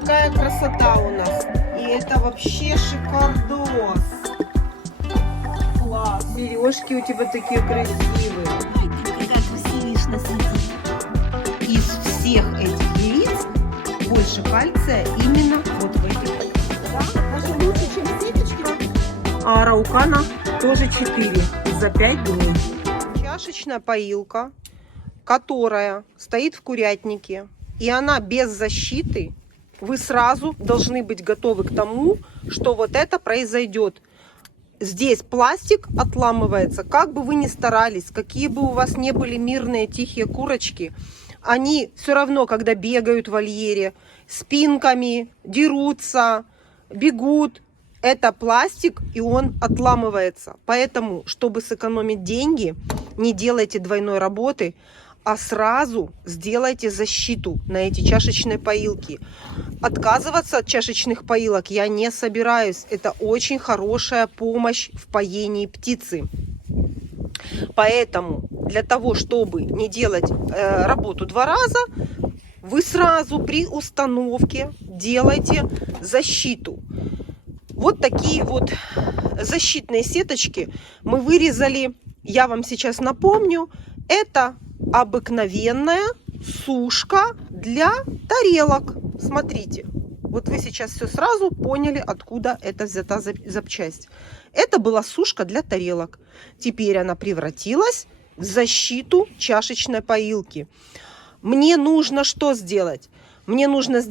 такая красота у нас. И это вообще шикардос. Класс. Бережки у тебя такие красивые. Какая красивишь на свете. Из всех этих яиц больше кальция именно вот в этих. Да? Даже лучше, чем сеточки. А араукана тоже 4 за 5 дней. Чашечная поилка, которая стоит в курятнике, и она без защиты, вы сразу должны быть готовы к тому, что вот это произойдет. Здесь пластик отламывается, как бы вы ни старались, какие бы у вас не были мирные тихие курочки, они все равно, когда бегают в вольере, спинками дерутся, бегут, это пластик, и он отламывается. Поэтому, чтобы сэкономить деньги, не делайте двойной работы, а сразу сделайте защиту на эти чашечные поилки. Отказываться от чашечных поилок я не собираюсь. Это очень хорошая помощь в поении птицы. Поэтому для того, чтобы не делать работу 2 раза, вы сразу при установке делайте защиту. Вот такие вот защитные сеточки мы вырезали. Я вам сейчас напомню, это обыкновенная сушка для тарелок. Смотрите, вот вы сейчас все сразу поняли, откуда это взята запчасть. Это была сушка для тарелок. Теперь она превратилась в защиту чашечной поилки. Мне нужно что сделать? Мне нужно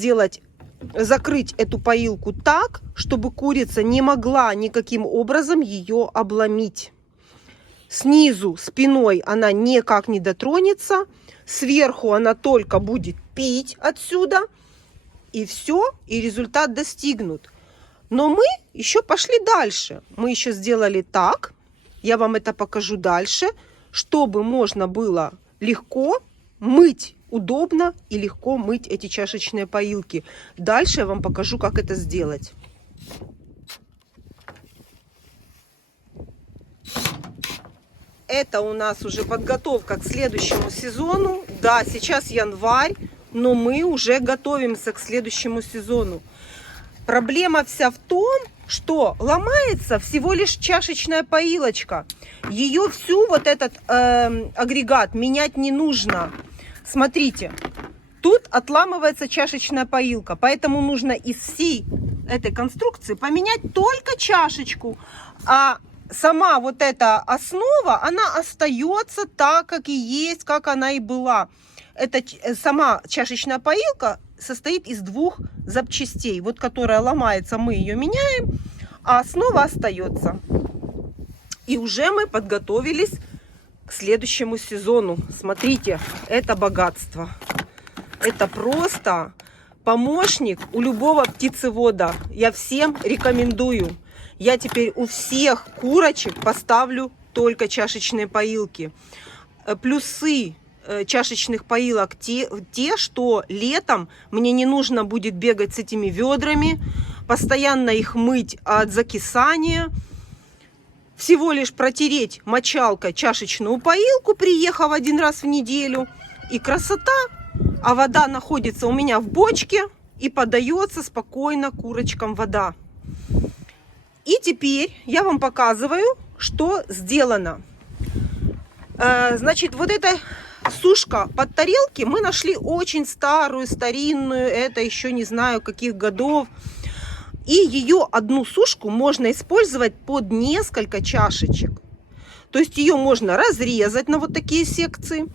закрыть эту поилку так, чтобы курица не могла никаким образом ее обломить. Снизу, спиной она никак не дотронется. Сверху она только будет пить отсюда. И все, и результат достигнут. Но мы еще пошли дальше. Мы еще сделали так. Я вам это покажу дальше. Чтобы можно было легко мыть, удобно и легко мыть эти чашечные поилки. Дальше я вам покажу, как это сделать. Это у нас уже подготовка к следующему сезону. Да, сейчас январь, но мы уже готовимся к следующему сезону. Проблема вся в том, что ломается всего лишь чашечная поилочка. Ее всю вот этот агрегат менять не нужно. Смотрите, тут отламывается чашечная поилка, поэтому нужно из всей этой конструкции поменять только чашечку, а сама вот эта основа, она остается так, как и есть, как она и была. Это сама чашечная поилка состоит из 2 запчастей. Вот которая ломается, мы ее меняем, а основа остается. И уже мы подготовились к следующему сезону. Смотрите, это богатство. Это просто помощник у любого птицевода. Я всем рекомендую. Я теперь у всех курочек поставлю только чашечные поилки. Плюсы чашечных поилок те, что летом мне не нужно будет бегать с этими ведрами, постоянно их мыть от закисания. Всего лишь протереть мочалкой чашечную поилку, приехав 1 раз в неделю. И красота! А вода находится у меня в бочке и подается спокойно курочкам вода. И теперь я вам показываю, что сделано. Значит, вот эта сушка под тарелки мы нашли очень старую, старинную. Это еще не знаю каких годов. И ее одну сушку можно использовать под несколько чашечек. То есть ее можно разрезать на вот такие секции.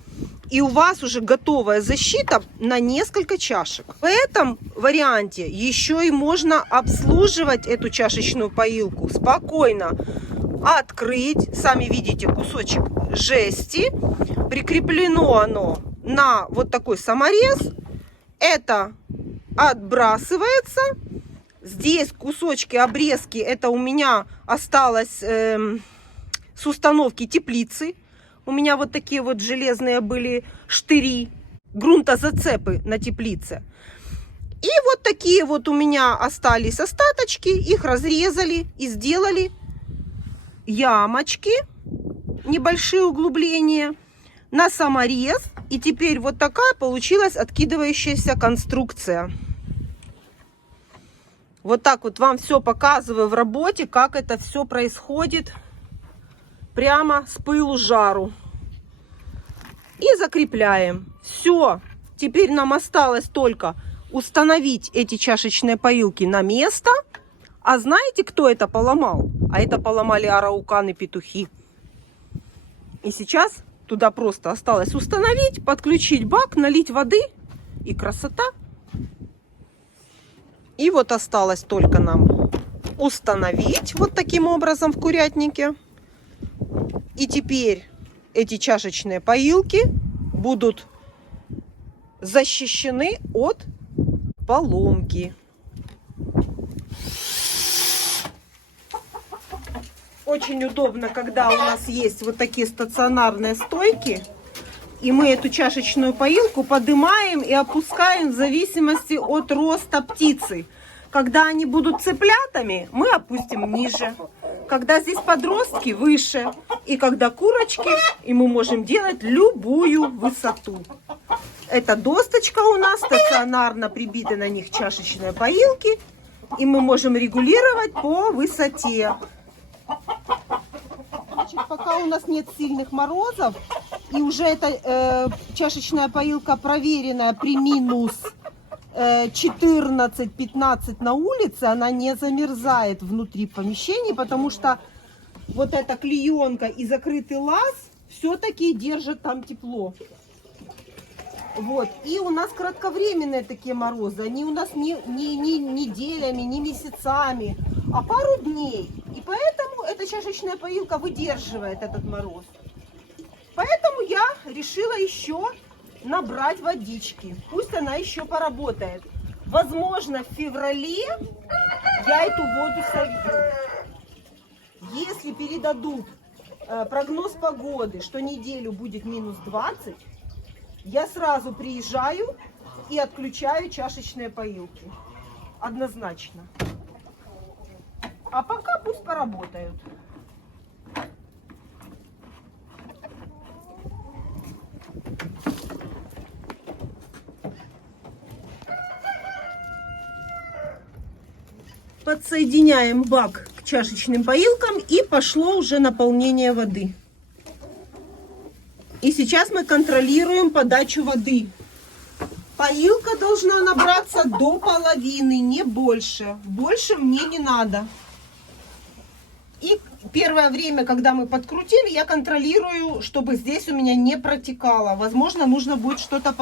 И у вас уже готовая защита на несколько чашек. В этом варианте еще и можно обслуживать эту чашечную поилку. Спокойно открыть. Сами видите кусочек жести. Прикреплено оно на вот такой саморез. Это отбрасывается. Здесь кусочки, обрезки. Это у меня осталось с установки теплицы. У меня вот такие вот железные были штыри, грунтозацепы на теплице. И вот такие вот у меня остались остаточки. Их разрезали и сделали ямочки, небольшие углубления на саморез. И теперь вот такая получилась откидывающаяся конструкция. Вот так вот вам все показываю в работе, как это все происходит прямо с пылу с жару. И закрепляем. Все. Теперь нам осталось только установить эти чашечные поилки на место. А знаете, кто это поломал? А это поломали арауканы-петухи. И сейчас туда просто осталось установить, подключить бак, налить воды. И красота. И вот осталось только нам установить вот таким образом в курятнике. И теперь эти чашечные поилки будут защищены от поломки. Очень удобно, когда у нас есть вот такие стационарные стойки. И мы эту чашечную поилку поднимаем и опускаем в зависимости от роста птицы. Когда они будут цыплятами, мы опустим ниже. Когда здесь подростки, выше. И когда курочки, и мы можем делать любую высоту. Эта досточка у нас стационарно прибиты на них чашечные поилки. И мы можем регулировать по высоте. Значит, пока у нас нет сильных морозов, и уже эта чашечная поилка проверенная при минус 14-15 на улице, она не замерзает внутри помещений, потому что вот эта клеенка и закрытый лаз все-таки держат там тепло. Вот. И у нас кратковременные такие морозы, они у нас не неделями, не месяцами, а пару дней. И поэтому эта чашечная поилка выдерживает этот мороз. Поэтому я решила еще набрать водички. Пусть она еще поработает. Возможно, в феврале я эту воду солью. Если передадут прогноз погоды, что неделю будет минус 20, я сразу приезжаю и отключаю чашечные поилки. Однозначно. А пока пусть поработают. Подсоединяем бак к чашечным поилкам, и пошло уже наполнение воды. И сейчас мы контролируем подачу воды. Поилка должна набраться до половины, не больше. Больше мне не надо. И первое время, когда мы подкрутили, я контролирую, чтобы здесь у меня не протекало. Возможно, нужно будет что-то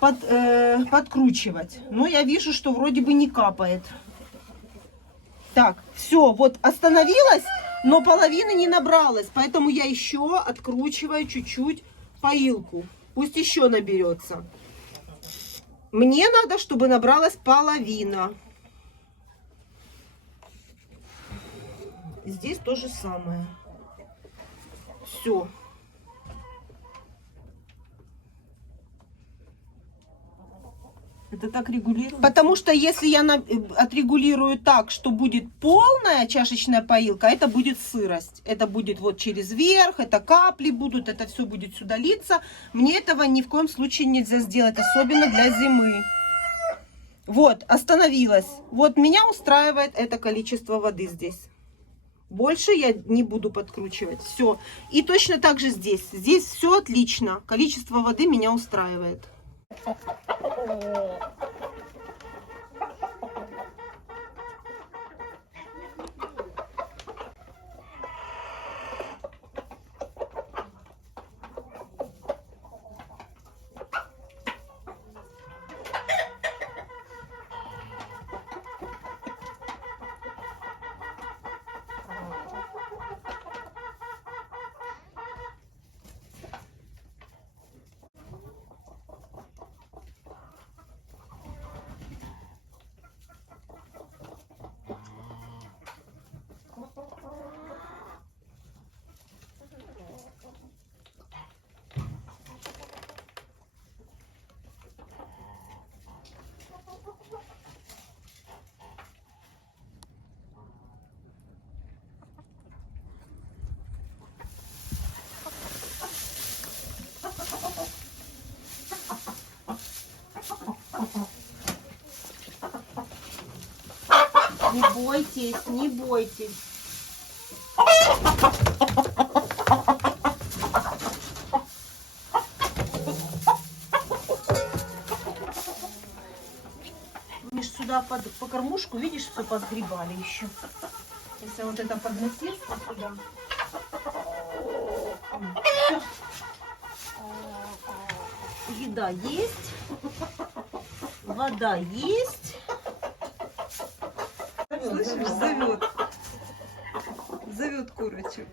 подкручивать. Но я вижу, что вроде бы не капает. Так, все, вот остановилась, но половины не набралась. Поэтому я еще откручиваю чуть-чуть поилку. Пусть еще наберется. Мне надо, чтобы набралась половина. Здесь то же самое. Все. Это так регулируется? Потому что если я отрегулирую так, что будет полная чашечная поилка, это будет сырость. Это будет вот через верх, это капли будут, это все будет сюда литься. Мне этого ни в коем случае нельзя сделать, особенно для зимы. Вот, остановилась. Вот меня устраивает это количество воды здесь. Больше я не буду подкручивать. Все. И точно так же здесь. Здесь все отлично. Количество воды меня устраивает. бойтесь, не бойтесь. Мы ж сюда по кормушку, видишь, все подгребали еще. Если вот это подносить сюда. Всё. Еда есть, вода есть. Слышишь, зовет. Зовет курочек.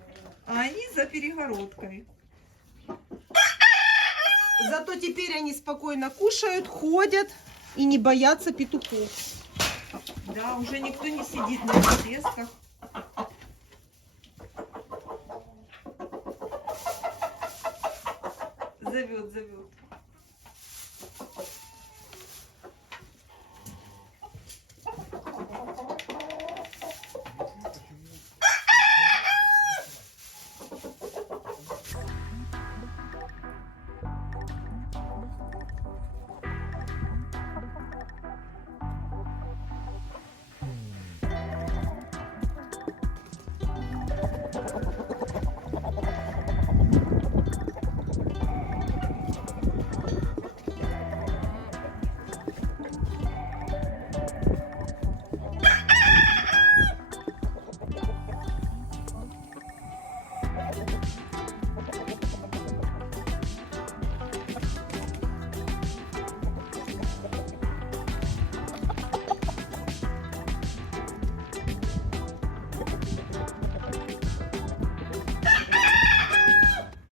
А они за перегородкой. Зато теперь они спокойно кушают, ходят и не боятся петухов. Да, уже никто не сидит на подвесках. Зовет, зовет.